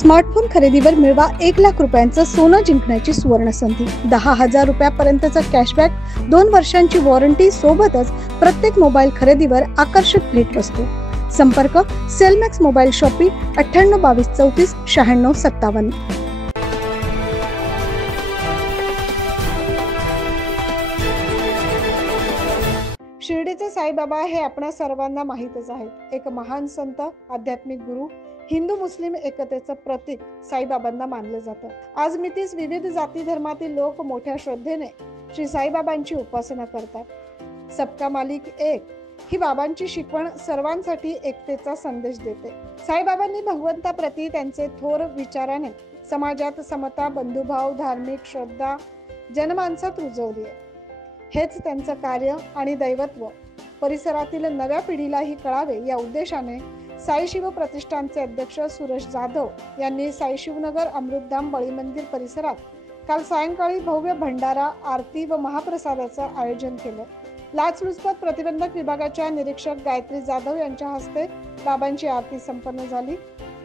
Smartphone खरेदीवर मिळवा 1,00,000 रुपयांचं सोनं जिंकण्याची सुवर्ण संधी। 10,000 रुपयापर्यंतचा कॅशबॅक, 2 वर्षांची वॉरंटी सोबतच प्रत्येक मोबाईल खरेदीवर आकर्षक भेटवस्तू। संपर्क सेलमॅक्स मोबाईल शॉपी 98 22 34 96 57। शिर्डीचे साईबाबा हे आपणा सर्वांना माहीतच आहेत। एक महान संत, आध्यात्मिक गुरु, हिंदू मुस्लिम एकतेचं प्रतीक साईबाबांना मानलं जातं। आज मितीस विविध जाती धर्मातील लोक मोठ्या श्रद्धेने श्री साईबाबांची उपासना करतात। सबका मालिक एक ही बाबांची शिकवण सर्वांसाठी एकतेचा संदेश देते। साईबाबांनी भगवंताप्रती त्यांचे थोर विचाराने समाजात समता, बंधुभाव, धार्मिक श्रद्धा जनमानसात रुजवली आहे। हेच त्यांचं कार्य आणि दैवत्व परिसरातील नव्या पिढीलाही कळावे या उद्देशाने साई शिव प्रतिष्ठानचे अध्यक्ष सुरेश जाधव यांनी साई शिवनगर अमृतधाम बळी मंदिर परिसरात काल सायंकाळी भव्य भंडारा, आरती व महाप्रसादाचं आयोजन केलं। लाचलुचपत प्रतिबंधक विभागाच्या निरीक्षक गायत्री जाधव यांच्या हस्ते बाबांची आरती संपन्न झाली।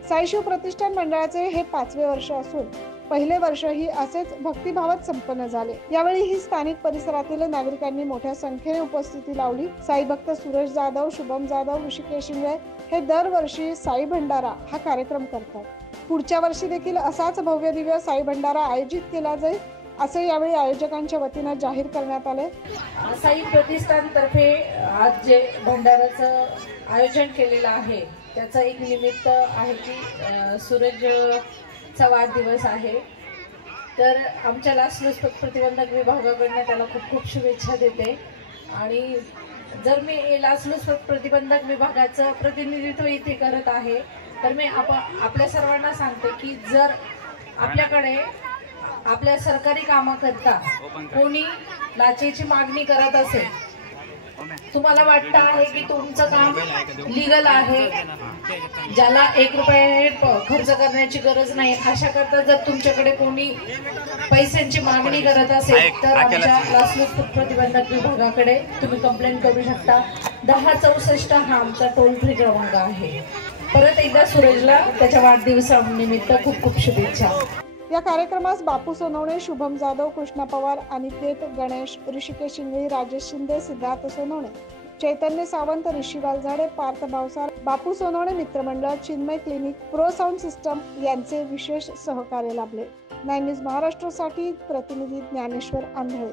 साई शिव प्रतिष्ठान मंडळाचे हे 5वे वर्ष असून पहिले वर्षही असेच भक्तिभावात संपन्न झाले। यावेळी ही स्थानिक परिसरातील नागरिकांनी मोठ्या संख्येने उपस्थिती लावली। साई भक्त सुरेश जाधव, शुभम जाधव, ऋषिकेश इंगळे हे दरवर्षी साई भंडारा हा कार्यक्रम करतात। पुढच्या वर्षी देखील असाच भव्य दिव्य साई भंडारा आयोजित केला जाईल असे यावेळी आयोजकांच्या वतीने जाहीर करण्यात आले। साई प्रतिष्ठानतर्फे आज जे भंडाराचं आयोजन केलेलं आहे त्याचं एक निमित्त आहे की सूरजचा वाढदिवस आहे। तर आमच्या लाचलुचपत प्रतिबंधक विभागाकडून त्याला खूप खूप शुभेच्छा देते। आणि जर मी लाचलुचपत प्रतिबंधक विभागाचं प्रतिनिधित्व इथे करत आहे तर मी आपल्या सर्वांना सांगते की जर आपल्याकडे आपल्या सरकारी कामाकरता कोणी लाचेची मागणी करत असेल, तुम्हाला वाटतं आहे की तुमचं काम लीगल आहे, ज्याला 1 रुपया खर्च करण्याची गरज नाही, अशा करता जर तुमच्याकडे कोणी पैशांची मागणी करत असेल तर आमच्या लाचलुचपत प्रतिबंधक विभागाकडे तुम्ही कंप्लेंट करू शकता। 1064 हा आमचा टोल फ्री क्रमांक आहे। परत एकदा सूरजला त्याच्या वाढदिवसानिमित्त खूप खूप शुभेच्छा। या कार्यक्रमास बापू सोनवणे, शुभम जाधव, कृष्णा पवार, अनिकेत, गणेश, ऋषिकेश इंगळे, राजेश शिंदे, सिद्धार्थ सोनवणे, चैतन्य सावंत, ऋषी वालझाडे, पार्थ भावसार, बापू सोनवणे मित्रमंडळ, Chinmay clinic, pro sound system यांचे विशेष सहकार्य लाभले। 9 न्यूज महाराष्ट्रासाठी प्रतिनिधी ज्ञानेश्वर आंधळे।